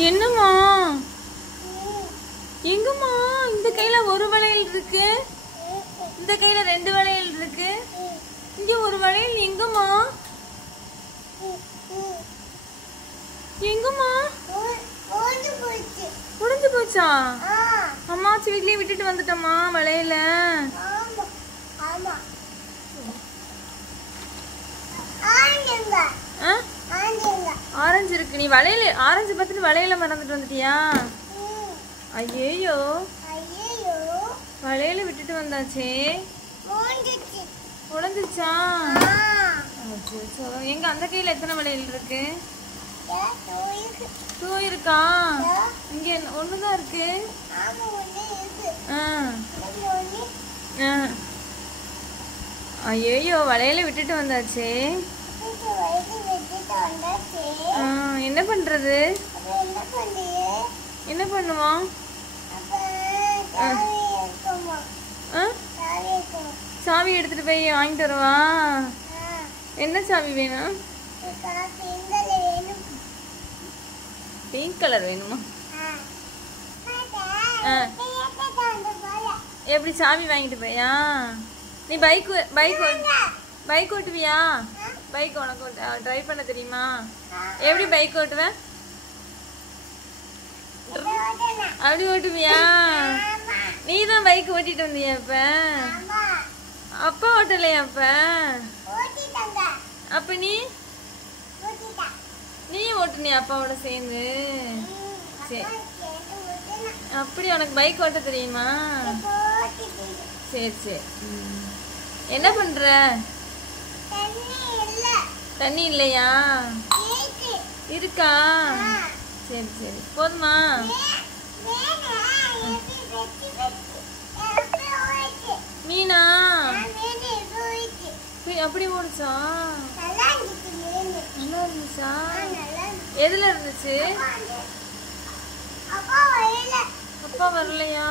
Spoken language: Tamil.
என்னம்மா? எங்கம்மா? இந்த கையில ஒரு வளையல் இருக்கு, இந்த கையில 2 வளையல் இருக்கு, இங்க ஒரு வளையல். எங்கம்மா? எங்கம்மா? உடைஞ்சு போச்சா? அம்மாச்சி வீட்லயே விட்டுட்டு வந்துட்டோமா வளையல? ஆரஞ்சு இருக்கு. நீ வளையல ஆரஞ்சு பார்த்துட்டு வளையல மறந்துட்டு வந்துட்டியா? ஐயோ, வளையல விட்டுட்டு வந்தாச்சே, உடைஞ்சிச்சா? எங்க அந்த கையில எத்தனை வளையல் இருக்கு? 2 இருக்கா? இங்க ஒண்ணுதான் இருக்கு. ஐயோ, வளையல விட்டுட்டு வந்தாச்சே. என்ன பண்றது? என்ன பண்ணுவான்? சாவி எடுத்துட்டு போய் வாங்கிட்டு வருவா. என்ன சாவி வேணும்? பிங்க் கலர் வேணுமா? எப்படி சாவி வாங்கிட்டு போயா? நீ பைக் ஓட்டுவியா? பைக் உனக்கு டிரைவ் பண்ண தெரியுமா? எப்படி பைக் ஓட்டுவ? அப்படி ஓட்டுவியா? நீ தான் பைக் ஓட்டிட்டு வந்தியா? இப்ப அப்பா ஓட்டலையா? அப்ப நீ ஓட்டுனியா அப்பாவோட சேர்ந்து? சரி, அப்படி உனக்கு பைக் ஓட்ட தெரியுமா? சரி சரி. என்ன பண்ற? தண்ணி இல்லையா? இருக்கா? சரி சரி, போதுமா? மீனா அப்படி ஓடுச்சா? நல்லா இருந்துச்சா? எதுல இருந்துச்சு? அப்பா வரலையா?